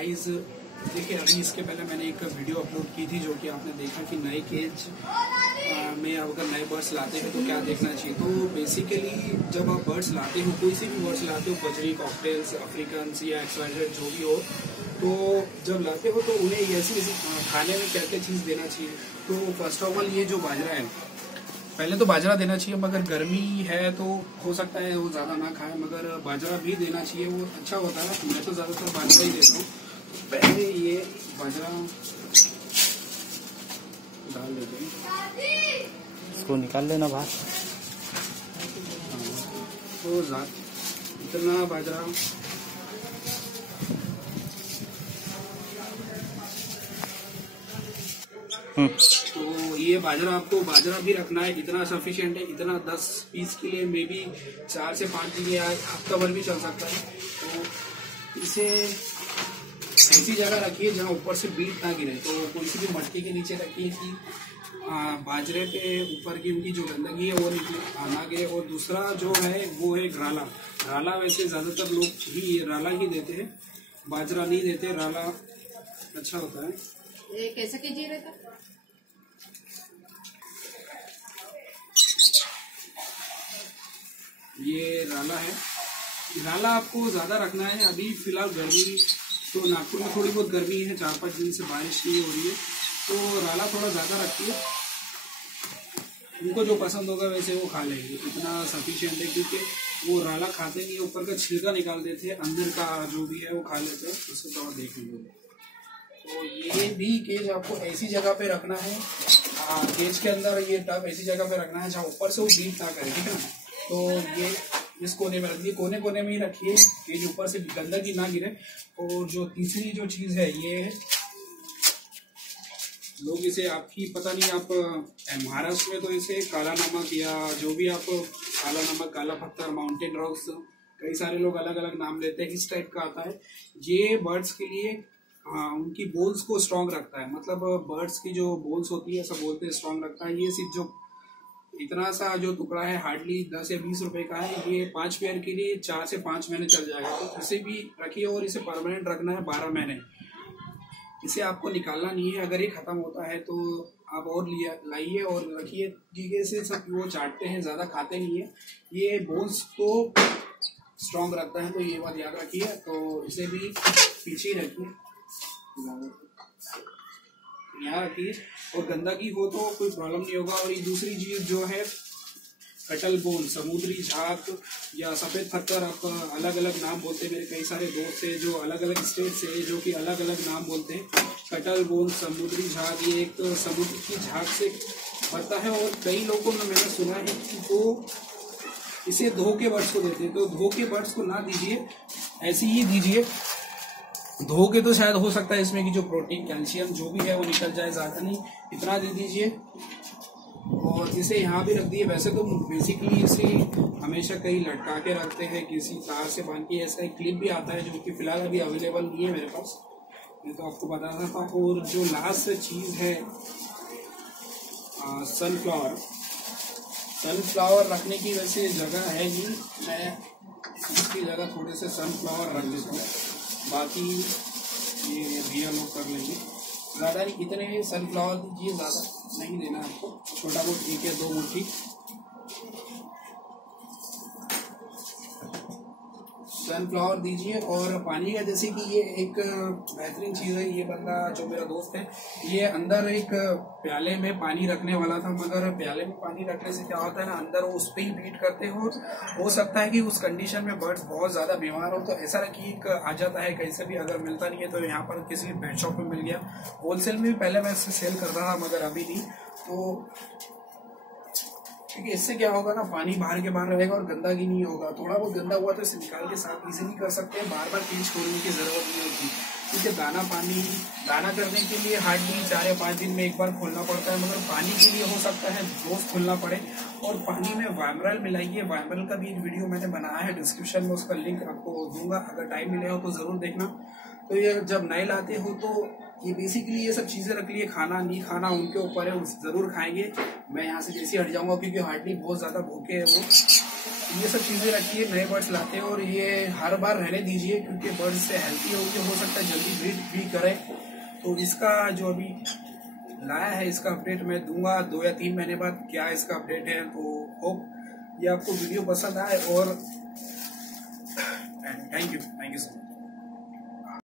Guys देखिए, अभी इसके पहले मैंने एक वीडियो अपलोड की थी जो कि आपने देखा कि नए केज में अगर नए बर्ड्स लाते हैं तो क्या देखना चाहिए। तो बेसिकली जब आप बर्ड्स लाते हो, कोई से भी बर्ड्स लाते हो, बजरी, कॉकटेल्स, अफ्रीकन या एक्सवाइजेड जो भी हो, तो जब लाते हो तो उन्हें ऐसी खाने में क्या क्या चीज़ देना चाहिए। तो फर्स्ट ऑफ ऑल ये जो बाजरा है, पहले तो बाजरा देना चाहिए, मगर गर्मी है तो हो सकता है वो ज़्यादा ना खाए, मगर बाजरा भी देना चाहिए, वो अच्छा होता है। मैं तो ज़्यादातर बाजरा ही देता हूँ। पहले ये बाजरा डाल देते हैं, इसको निकाल लेना बाहर। तो इतना बाजरा तो ये बाजरा आपको बाजरा भी रखना है, इतना सफिशिएंट है। इतना 10 पीस के लिए मे बी 4 से 5 दिन या हफ्ता भर भी चल सकता है। तो इसे ऐसी जगह रखिए जहाँ ऊपर से बीट ना गिरे। तो कोई सी भी मटके के नीचे रखिए कि बाजरे के ऊपर की उनकी जो गंदगी है वो निकले ना गिरे। और दूसरा जो है वो है राला। राला वैसे ज़्यादातर लोग ही राला ही देते हैं, बाजरा नहीं देते। राला अच्छा होता है। ये कैसे कीजिए रहता? ये राला है। राला आपको ज़्यादा रखना है। अभी फिलहाल गर्मी, तो नागपुर में थोड़ी बहुत गर्मी है, 4-5 दिन से बारिश नहीं हो रही है, तो राला थोड़ा ज़्यादा रखिए। उनको जो पसंद होगा वैसे वो खा लेंगे, इतना सफिशिएंट है। क्योंकि वो राला खाते नहीं, ऊपर का छिलका निकाल देते हैं, अंदर का जो भी है वो खा लेते हैं। उसको थोड़ा देख लीजिए। तो ये भी केज आपको ऐसी जगह पे रखना है, केज के अंदर ये टब ऐसी जगह पे रखना है जहाँ ऊपर से वो बीट ना करे, ठीक है ना। तो ये इस कोने में रख दिए, कोने कोने में ही रखिए, केज ऊपर से गंदगी ना गिरे। और जो तीसरी जो चीज़ है, ये लोग इसे आपकी पता नहीं, आप महाराष्ट्र में तो इसे काला नमक या जो भी आप काला नमक, काला पत्थर, माउंटेन रॉक्स, कई सारे लोग अलग अलग नाम लेते हैं, इस टाइप का आता है। ये बर्ड्स के लिए उनकी बोन्स को स्ट्रांग रखता है। मतलब बर्ड्स की जो बोन्स होती है, सब बोलते हैं स्ट्रांग रखता है। ये सिर्फ जो इतना सा जो टुकड़ा है, हार्डली 10 या 20 रुपए का है। ये 5 पेयर के लिए 4 से 5 महीने चल जाएगा। तो इसे भी रखिए और इसे परमानेंट रखना है 12 महीने। इसे आपको निकालना नहीं है। अगर ये खत्म होता है तो आप और लाइए और रखिए। जीगे से सब वो चाटते हैं, ज़्यादा खाते नहीं है। ये बोन्स को स्ट्रांग रखता है, तो ये बात याद रखिए। तो इसे भी पीछे रखिए, यहाँ रखिए। और गंदगी हो तो कोई प्रॉब्लम नहीं होगा। और ये दूसरी चीज़ जो है कटल बोन, समुद्री झाग या सफ़ेद पत्थर, आप अलग अलग नाम बोलते हैं। मेरे कई सारे दोस्त हैं जो अलग अलग स्टेट से हैं, जो कि अलग अलग नाम बोलते हैं। कटल बोन, समुद्री झाग, ये एक तो समुद्र की झाग से बनता है। और कई लोगों में मैंने सुना है कि वो इसे धो के बर्ड्स को देते हैं। तो धो के बर्ड्स को ना दीजिए, ऐसे ही दीजिए। धो के तो शायद हो सकता है इसमें की जो प्रोटीन, कैल्शियम जो भी है वो निकल जाए, ज़्यादा नहीं, इतना दे दीजिए। और इसे यहाँ भी रख दिए। वैसे तो बेसिकली इसे हमेशा कहीं लटका के रखते हैं, किसी तार से बांध के। ऐसा एक क्लिप भी आता है जो कि फिलहाल अभी अवेलेबल नहीं है मेरे पास, मैं तो आपको बता रहा था। और जो लास्ट चीज़ है सनफ्लावर रखने की वैसे जगह है ही, मैं इसकी जगह थोड़े से सनफ्लावर रख देता हूँ। बाकी ये भैया लोग कर लेंगे। ज़्यादा नहीं, इतने सनफ्लावर दीजिए, ज़्यादा नहीं देना आपको, छोटा बहुत 1 या 2 मुट्ठी सनफ्लावर दीजिए। और पानी का, जैसे कि ये एक बेहतरीन चीज़ है। ये बंदा जो मेरा दोस्त है, ये अंदर एक प्याले में पानी रखने वाला था, मगर प्याले में पानी रखने से क्या होता है ना, अंदर वो उस पर ही बीट करते हो सकता है कि उस कंडीशन में बर्ड्स बहुत ज़्यादा बीमार हो। तो ऐसा रखिए, एक आ जाता है कैसे भी, अगर मिलता नहीं है तो यहाँ पर किसी पेट शॉप में मिल गया। होलसेल में भी पहले मैं इससे सेल करता था, मगर अभी नहीं। तो क्योंकि इससे क्या होगा ना, पानी बाहर के बाहर रहेगा और गंदगी नहीं होगा। थोड़ा बहुत गंदा हुआ तो इसे निकाल के साफ इजीली कर सकते हैं, बार बार केज खोलने की जरूरत नहीं होती। क्योंकि दाना करने के लिए हार्डली 4 या 5 दिन में एक बार खोलना पड़ता है, मगर पानी के लिए हो सकता है रोज खोलना पड़े। और पानी में वाइमरल मिलाइए। वाइमरल का भी एक वीडियो मैंने बनाया है, डिस्क्रिप्शन में उसका लिंक आपको दूंगा, अगर टाइम मिले हो तो जरूर देखना। तो ये जब नए लाते हो तो ये बेसिकली ये सब चीज़ें रख लिए, खाना नहीं खाना उनके ऊपर है, जरूर खाएंगे। मैं यहाँ से जैसे हट जाऊंगा क्योंकि हार्डली बहुत ज़्यादा भूखे है वो। ये सब चीज़ें रखिए, नए बर्ड्स लाते हैं और ये हर बार रहने दीजिए क्योंकि बर्ड्स से हेल्थी होंगे, हो सकता है जल्दी ब्रीड भी करें। तो इसका जो अभी लाया है इसका अपडेट मैं दूंगा 2 या 3 महीने बाद क्या इसका अपडेट है। तो होप ये आपको वीडियो पसंद आए और थैंक यू सो मच।